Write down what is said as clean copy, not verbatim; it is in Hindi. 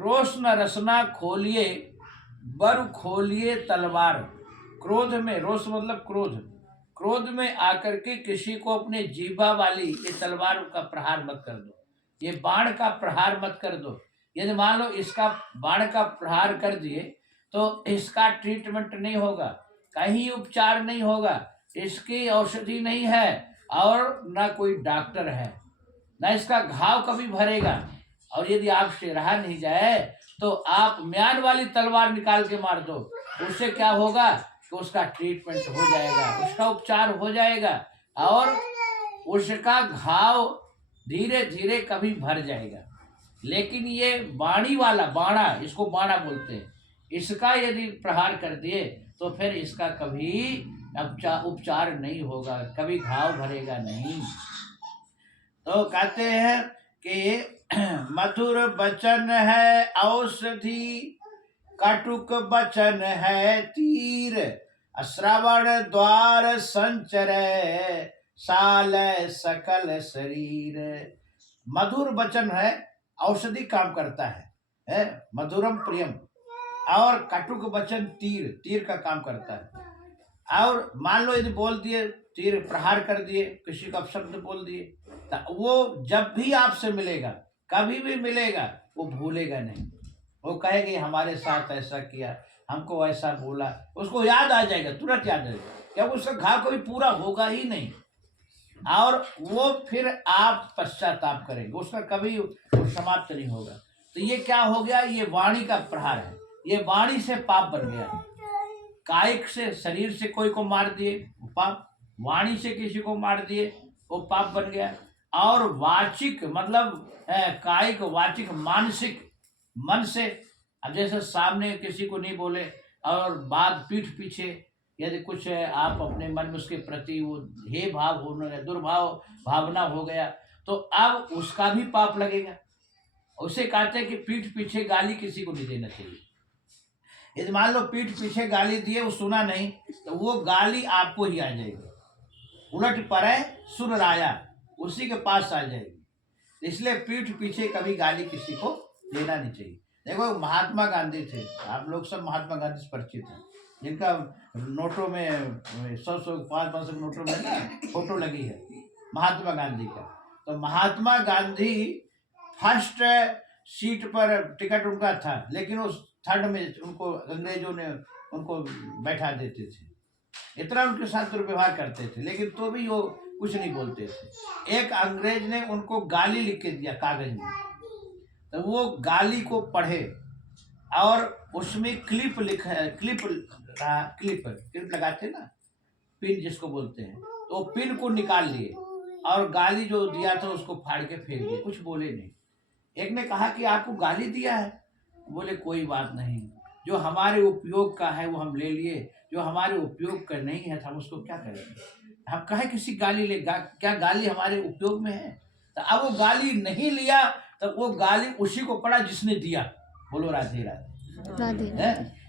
रोशन रसना खोलिए बर खोलिए तलवार। क्रोध में, रोष मतलब क्रोध, क्रोध में आकर के किसी को अपने जीवा वाली ये तलवार का प्रहार मत कर दो, ये बाण का प्रहार मत कर दो। यदि मान लो इसका बाण का प्रहार कर दिए तो इसका ट्रीटमेंट नहीं होगा, कहीं उपचार नहीं होगा, इसकी औषधि नहीं है और ना कोई डॉक्टर है, ना इसका घाव कभी भरेगा। और यदि आपसे रहा नहीं जाए तो आप म्यान वाली तलवार निकाल के मार दो, उससे क्या होगा कि उसका ट्रीटमेंट हो जाएगा, उसका उपचार हो जाएगा और उसका घाव धीरे धीरे कभी भर जाएगा। लेकिन ये बाणी वाला, बाणा, इसको बाणा बोलते हैं, इसका यदि प्रहार कर दिए तो फिर इसका कभी उपचार नहीं होगा, कभी घाव भरेगा नहीं। तो कहते हैं कि मधुर वचन है औषधि, कटुक वचन है तीर, श्रवण द्वार संचरै, साल सकल शरीर। मधुर वचन है औषधि काम करता है मधुरम प्रियम, और कटुक वचन तीर, तीर का काम करता है। और मान लो यदि बोल दिए, तीर प्रहार कर दिए, किसी का अपशब्द बोल दिए, तो वो जब भी आपसे मिलेगा, कभी भी मिलेगा, वो भूलेगा नहीं, वो कहेगा हमारे साथ ऐसा किया, हमको ऐसा बोला, उसको याद आ जाएगा, तुरंत याद आ जाएगा, क्योंकि उसका घाव कभी पूरा होगा ही नहीं। और वो फिर आप पश्चाताप करेंगे, उसका कभी समाप्त नहीं होगा। तो ये क्या हो गया, ये वाणी का प्रहार है, ये वाणी से पाप बन गया। कायिक से, शरीर से कोई को मार दिए वो पाप, वाणी से किसी को मार दिए वो पाप बन गया। और वाचिक मतलब कायिक, वाचिक मानसिक, मन से, अब जैसे सामने किसी को नहीं बोले और बात पीठ पीछे यदि कुछ आप अपने मन में उसके प्रति वो हे भाव होने, दुर्भाव भावना हो गया, तो अब उसका भी पाप लगेगा। उसे कहते हैं कि पीठ पीछे गाली किसी को नहीं देना चाहिए। यदि मान लो पीठ पीछे गाली दिए, वो सुना नहीं, तो वो गाली आपको ही आ जाएगी, उलट पड़े सुर राया, उसी के पास आ जाएगी। इसलिए पीठ पीछे कभी गाली किसी को देना नहीं चाहिए। देखो महात्मा गांधी थे, आप लोग सब महात्मा गांधी से परिचित हैं, जिनका नोटों में 100 500 नोटों में ना फोटो लगी है महात्मा गांधी का। तो महात्मा गांधी फर्स्ट सीट पर टिकट उनका था, लेकिन उस थर्ड में उनको अंग्रेजों ने उनको बैठा देते थे, इतना उनके साथ दुर्व्यवहार करते थे, लेकिन तो भी वो कुछ नहीं बोलते थे। एक अंग्रेज ने उनको गाली लिख के दिया कागज में, तो वो गाली को पढ़े और उसमें क्लिप लिखा है, क्लिप लगाते ना, पिन जिसको बोलते हैं, तो पिन को निकाल लिए और गाली जो दिया था उसको फाड़ के फेंक दिए, कुछ बोले नहीं। एक ने कहा कि आपको गाली दिया है, बोले कोई बात नहीं, जो हमारे उपयोग का है वो हम ले लिए, जो हमारे उपयोग का नहीं है तो हम उसको क्या करेंगे, हम कहे किसी गाली ले, क्या गाली हमारे उपयोग में है। तो अब वो गाली नहीं लिया, तो वो गाली उसी को पड़ा जिसने दिया। बोलो राधे राधे।